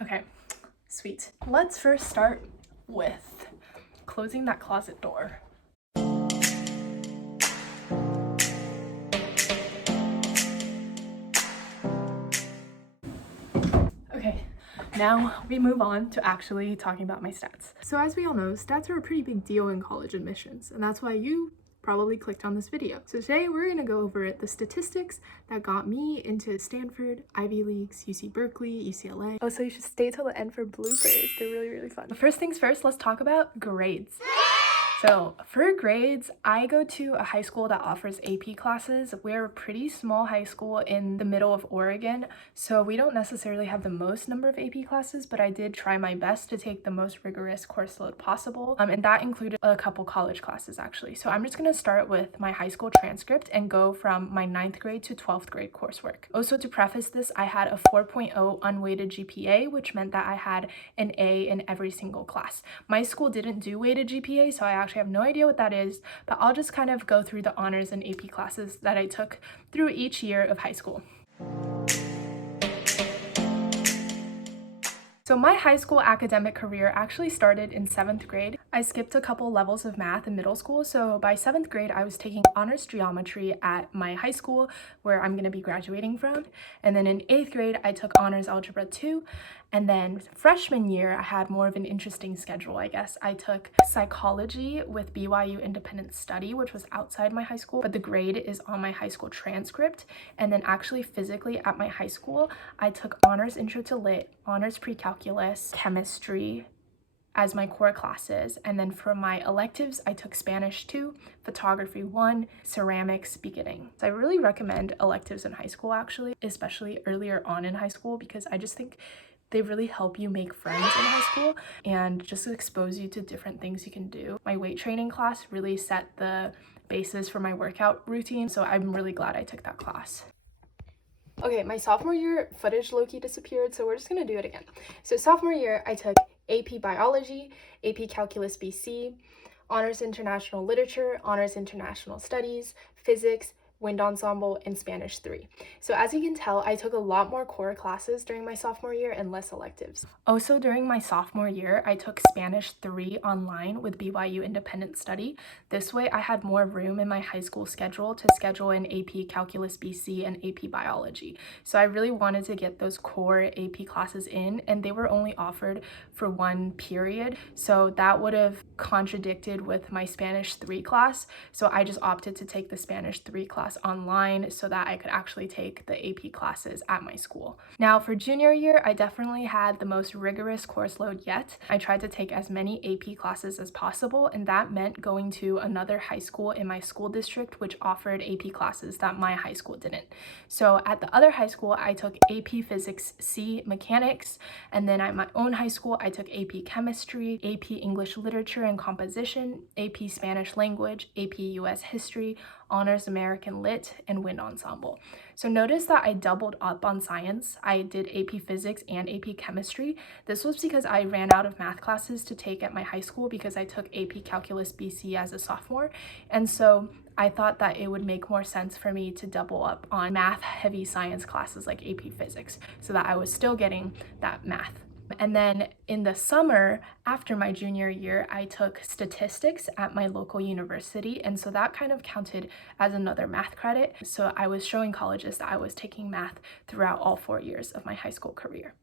Okay, sweet. Let's first start with closing that closet door. Okay, now we move on to actually talking about my stats. So as we all know, stats are a pretty big deal in college admissions, and that's why you probably clicked on this video. So today we're going to go over the statistics that got me into Stanford, Ivy Leagues, UC Berkeley, UCLA. Oh, so you should stay till the end for bloopers. They're really fun. But first things first, let's talk about grades. So for grades, I go to a high school that offers AP classes. We're a pretty small high school in the middle of Oregon, so we don't necessarily have the most number of AP classes, but I did try my best to take the most rigorous course load possible, and that included a couple college classes actually. So I'm just going to start with my high school transcript and go from my 9th grade to 12th grade coursework. Also, to preface this, I had a 4.0 unweighted GPA, which meant that I had an A in every single class. My school didn't do weighted GPA, so I actually have no idea what that is, but I'll just kind of go through the honors and AP classes that I took through each year of high school. So my high school academic career actually started in 7th grade. I skipped a couple levels of math in middle school, so by 7th grade I was taking honors geometry at my high school where I'm going to be graduating from, and then in 8th grade I took honors algebra 2, and then freshman year I had more of an interesting schedule, I guess. I took psychology with BYU Independent Study, which was outside my high school, but the grade is on my high school transcript. And then actually physically at my high school, I took honors intro to lit, honors pre-calculus, chemistry as my core classes. And then for my electives, I took Spanish 2, photography 1, ceramics beginning. So I really recommend electives in high school actually, especially earlier on in high school, because I just think they really help you make friends in high school and just expose you to different things you can do. My weight training class really set the basis for my workout routine, so I'm really glad I took that class. Okay, my sophomore year footage low-key disappeared, so we're just gonna do it again. So sophomore year, I took AP Biology, AP Calculus BC, Honors International Literature, Honors International Studies, Physics, Wind Ensemble, and Spanish 3. So as you can tell, I took a lot more core classes during my sophomore year and less electives. Also, during my sophomore year, I took Spanish 3 online with BYU Independent Study. This way, I had more room in my high school schedule to schedule in AP Calculus BC and AP Biology. So I really wanted to get those core AP classes in, and they were only offered for one period. So that would have contradicted with my Spanish 3 class. So I just opted to take the Spanish 3 class online so that I could actually take the AP classes at my school. Now for junior year, I definitely had the most rigorous course load yet. I tried to take as many AP classes as possible, and that meant going to another high school in my school district which offered AP classes that my high school didn't. So at the other high school, I took AP Physics C Mechanics, and then at my own high school, I took AP Chemistry, AP English Literature and Composition, AP Spanish Language, AP US History, Honors American Lit, and Wind Ensemble. So notice that I doubled up on science. I did AP Physics and AP Chemistry. This was because I ran out of math classes to take at my high school because I took AP Calculus BC as a sophomore. And so I thought that it would make more sense for me to double up on math-heavy science classes like AP Physics so that I was still getting that math. And then in the summer, after my junior year, I took statistics at my local university, and so that kind of counted as another math credit. So I was showing colleges that I was taking math throughout all 4 years of my high school career.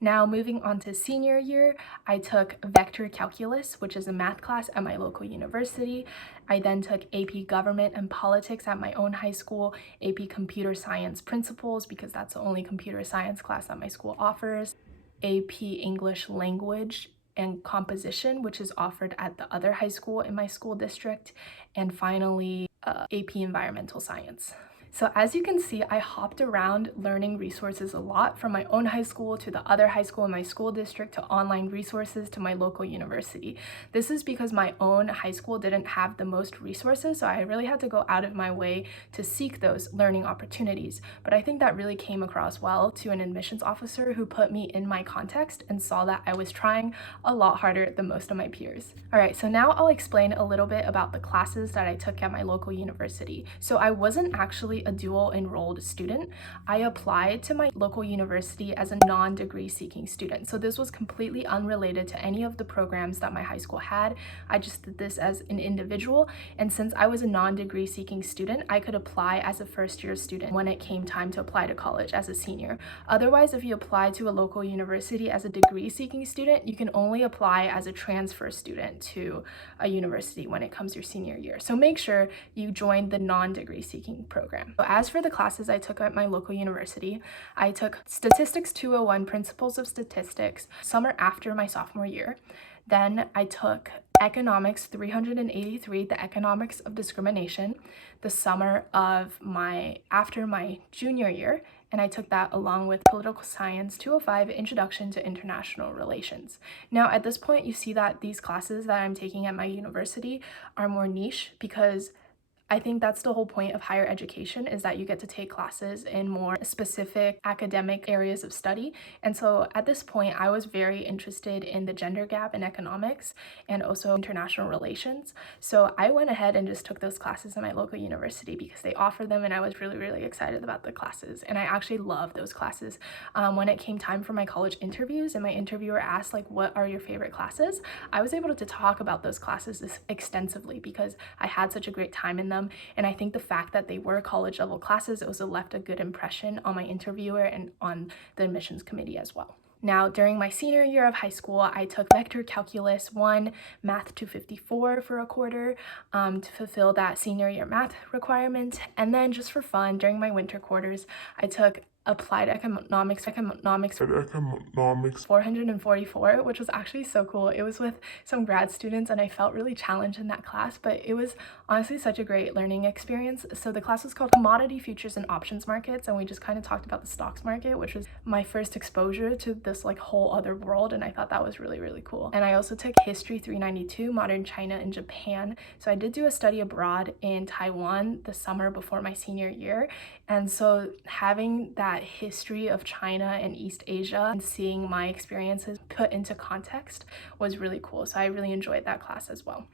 Now moving on to senior year, I took vector calculus, which is a math class at my local university. I then took AP government and politics at my own high school, AP computer science principles, because that's the only computer science class that my school offers, AP English language and composition, which is offered at the other high school in my school district, and finally AP environmental science. So as you can see, I hopped around learning resources a lot, from my own high school to the other high school in my school district to online resources to my local university. This is because my own high school didn't have the most resources, so I really had to go out of my way to seek those learning opportunities. But I think that really came across well to an admissions officer who put me in my context and saw that I was trying a lot harder than most of my peers. All right, so now I'll explain a little bit about the classes that I took at my local university. So I wasn't actually actually a dual enrolled student. I applied to my local university as a non-degree seeking student. So this was completely unrelated to any of the programs that my high school had. I just did this as an individual. And since I was a non-degree seeking student, I could apply as a first-year student when it came time to apply to college as a senior. Otherwise, if you apply to a local university as a degree seeking student, you can only apply as a transfer student to a university when it comes your senior year. So make sure you join the non-degree seeking program. So as for the classes I took at my local university, I took Statistics 201, Principles of Statistics, summer after my sophomore year. Then I took Economics 383, the Economics of Discrimination, the summer of after my junior year, and I took that along with Political Science 205, Introduction to International Relations. Now, at this point, you see that these classes that I'm taking at my university are more niche because I think that's the whole point of higher education, is that you get to take classes in more specific academic areas of study. And so at this point, I was very interested in the gender gap in economics and also international relations. So I went ahead and just took those classes at my local university because they offered them, and I was really, really excited about the classes. And I actually loved those classes. When it came time for my college interviews and my interviewer asked, like, what are your favorite classes? I was able to talk about those classes extensively because I had such a great time in them. And I think the fact that they were college level classes, it also left a good impression on my interviewer and on the admissions committee as well. Now, during my senior year of high school, I took Vector Calculus 1, Math 254 for a quarter to fulfill that senior year math requirement. And then just for fun, during my winter quarters, I took Applied Economics 444, which was actually so cool. It was with some grad students and I felt really challenged in that class, but it was honestly such a great learning experience. So the class was called Commodity Futures and Options Markets, and we just kind of talked about the stocks market, which was my first exposure to this like whole other world, and I thought that was really, really cool. And I also took History 392, Modern China and Japan. So I did do a study abroad in Taiwan the summer before my senior year, and so having that history of China and East Asia and seeing my experiences put into context was really cool. So I really enjoyed that class as well.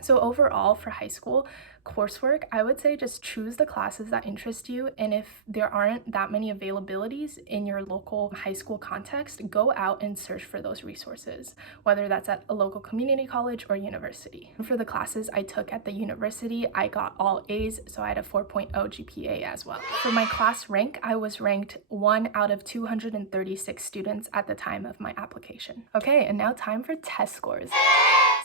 So overall for high school coursework, I would say just choose the classes that interest you, and if there aren't that many availabilities in your local high school context, go out and search for those resources, whether that's at a local community college or university. And for the classes I took at the university, I got all A's, so I had a 4.0 GPA as well. For my class rank, I was ranked 1 out of 236 students at the time of my application. Okay, and now time for test scores.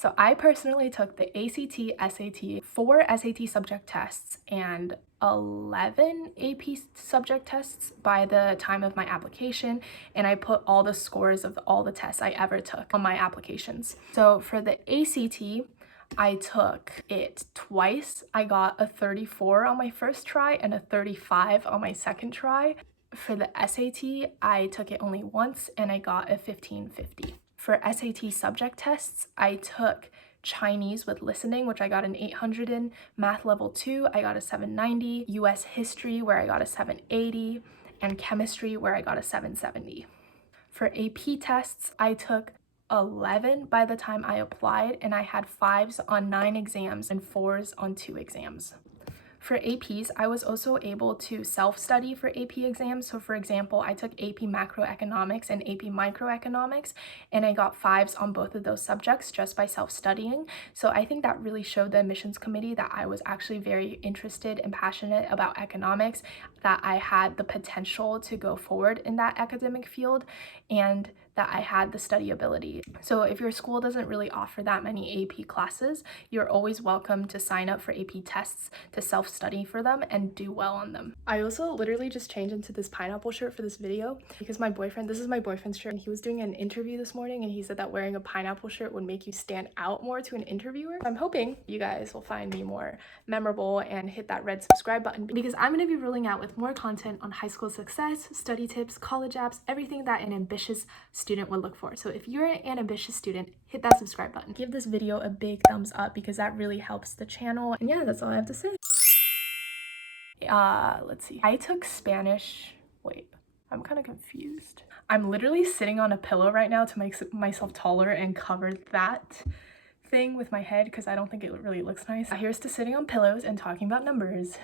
So I personally took the ACT, SAT, 4 SAT subject tests, and 11 AP subject tests by the time of my application, and I put all the scores of all the tests I ever took on my applications. So for the ACT, I took it twice. I got a 34 on my first try and a 35 on my second try. For the SAT, I took it only once and I got a 1550. For SAT subject tests, I took Chinese with listening, which I got an 800 in, Math level 2, I got a 790, US history, where I got a 780, and chemistry, where I got a 770. For AP tests, I took 11 by the time I applied, and I had 5s on 9 exams and 4s on 2 exams. For APs, I was also able to self-study for AP exams. So for example, I took AP Macroeconomics and AP Microeconomics, and I got 5s on both of those subjects just by self-studying. So I think that really showed the admissions committee that I was actually very interested and passionate about economics, that I had the potential to go forward in that academic field, and that I had the study ability. So if your school doesn't really offer that many AP classes, you're always welcome to sign up for AP tests to self-study for them and do well on them. I also literally just changed into this pineapple shirt for this video because this is my boyfriend's shirt, and he was doing an interview this morning and he said that wearing a pineapple shirt would make you stand out more to an interviewer. I'm hoping you guys will find me more memorable and hit that red subscribe button, because I'm going to be rolling out with more content on high school success, study tips, college apps, everything that an ambitious student would look for. So if you're an ambitious student, hit that subscribe button. Give this video a big thumbs up because that really helps the channel. And yeah, that's all I have to say. Let's see. I took Spanish. Wait, I'm kind of confused. I'm literally sitting on a pillow right now to make myself taller and cover that thing with my head because I don't think it really looks nice. Here's to sitting on pillows and talking about numbers.